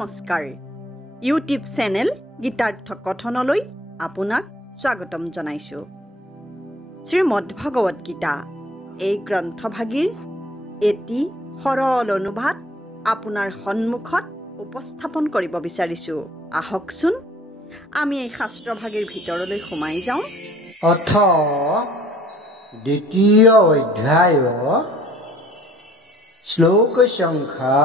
নমস্কাৰ YouTube channel Gitartha কথনলৈ আপোনাক স্বাগতম জনাইছোঁ। শ্ৰীমদ ভাগৱত গীতা এই গ্ৰন্থভাগীৰ এটি সৰল অনুবাদ আপোনাৰ সন্মুখত উপস্থাপন কৰিব বিচাৰিছোঁ। আহকচোন আমি এই শাস্ত্ৰভাগীৰ ভিতৰলৈ সোমাই যাওঁ। অথ দ্বিতীয় অধ্যায় শ্লোক সংখ্যা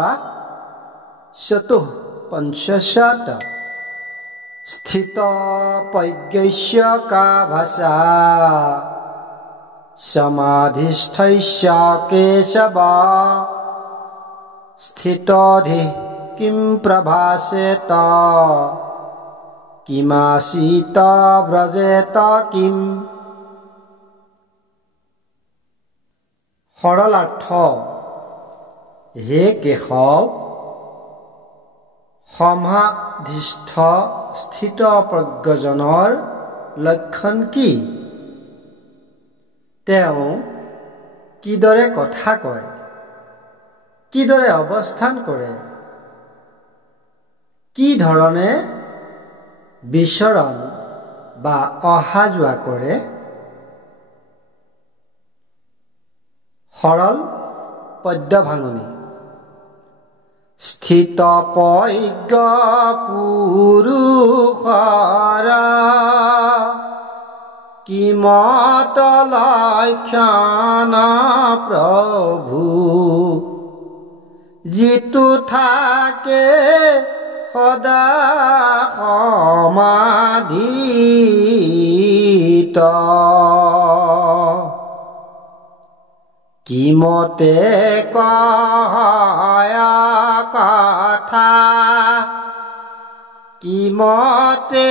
৪৫ স্থিত প্ৰজ্ঞস্য কা ভাষা সমাধিস্থস্য কেশৱ স্থিতধি কিম প্ৰভাসেত কিমাসীত ব্ৰজেত কিম। সৰলাৰ্থ হে কেশৱ, সমাধিস্থ স্থিত প্ৰজ্ঞজনৰ লক্ষণ কি? তেওঁ কিদৰে কথা কয়, কিদৰে অৱস্থান কৰে, কি ধৰণে বিচৰণ বা অহা যোৱা কৰে? সৰল পদ্য ভাঙনি। স্থিত প্ৰজ্ঞ পুৰুষৰ কিমত লক্ষণ প্ৰভু, যিটো থাকে সদা সমাধিত। কিমতে কয় কথা, কিমতে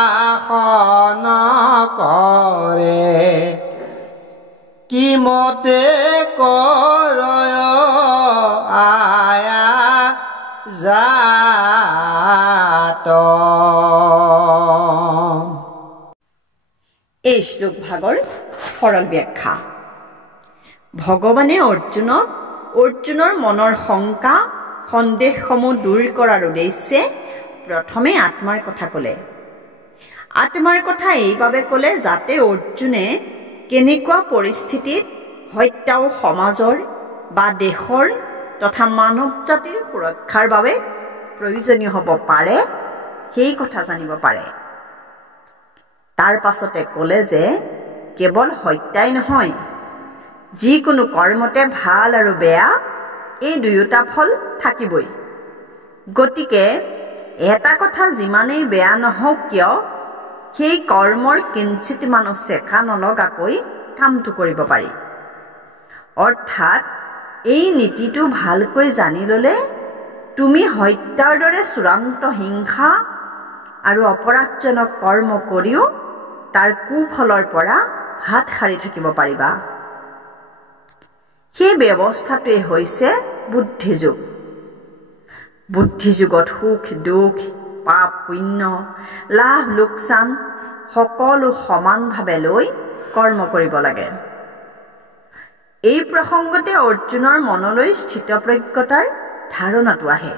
আসন কৰে, কিমতে কৰয় আয়া জাত। এই শ্লোক ভাগৰ সৰল ব্যাখ্যা। ভগৱানে অৰ্জুনৰ মনৰ শংকা সন্দেহসমূহ দূৰ কৰাৰ উদ্দেশ্যে প্ৰথমে আত্মাৰ কথা ক'লে। আত্মাৰ কথা এইবাবে ক'লে যাতে অৰ্জুনে কেনেকুৱা পৰিস্থিতিত হত্যাও সমাজৰ বা দেশৰ তথা মানৱ জাতিৰ সুৰক্ষাৰ বাবে প্ৰয়োজনীয় হ'ব পাৰে সেই কথা জানিব পাৰে। তাৰ পাছতে ক'লে যে কেৱল হত্যাই নহয়, যিকোনো কৰ্মতে ভাল আৰু বেয়া এই দুয়োটা ফল থাকিবই। গতিকে এটা কথা যিমানেই বেয়া নহওক কিয় সেই কৰ্মৰ কিঞ্চিত মানুহ চেকা নলগাকৈ কামটো কৰিব পাৰি। অৰ্থাৎ এই নীতিটো ভালকৈ জানি ল'লে তুমি হত্যাৰ দৰে চূড়ান্ত হিংসা আৰু অপৰাধজনক কৰ্ম কৰিও তাৰ কুফলৰ পৰা হাত সাৰি থাকিব পাৰিবা। সেই ব্যৱস্থাটোৱে হৈছে বুদ্ধিযোগ। বুদ্ধিযোগত সুখ দুখ, পাপ পুণ্য, লাভ লোকচান সকলো সমানভাৱে লৈ কৰ্ম কৰিব লাগে। এই প্ৰসংগতে অৰ্জুনৰ মনলৈ স্থিতপ্ৰজ্ঞতাৰ ধাৰণাটো আহে।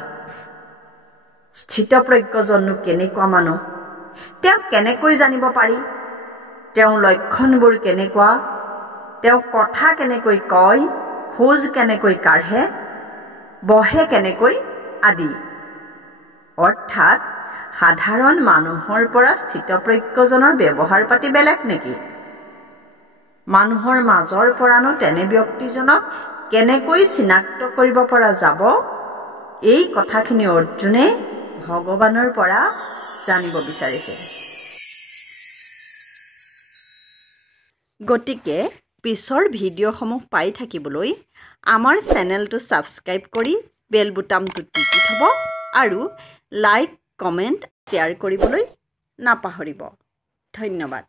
স্থিতপ্ৰজ্ঞজননো কেনেকুৱা মানুহ, তেওঁক কেনেকৈ জানিব পাৰি, তেওঁৰ লক্ষণবোৰ কেনেকুৱা, তেওঁ কথা কেনেকৈ কয়, খোজ কেনেকৈ কাঢ়ে, বহে কেনেকৈ আদি। অৰ্থাৎ সাধাৰণ মানুহৰ পৰা স্থিতপ্ৰজ্ঞজনৰ ব্যৱহাৰ পাতি বেলেগ নেকি? মানুহৰ মাজৰ পৰানো তেনে ব্যক্তিজনক কেনেকৈ চিনাক্ত কৰিব পৰা যাব, এই কথাখিনি অৰ্জুনে ভগৱানৰ পৰা জানিব বিচাৰিছে। গতিকে পিছৰ ভিডিঅ'সমূহ পাই থাকিবলৈ আমাৰ চেনেলটো ছাবস্ক্ৰাইব কৰি বেল বুটামটো টিপি থ'ব আৰু লাইক, কমেণ্ট, শ্বেয়াৰ কৰিবলৈ নাপাহৰিব। ধন্যবাদ।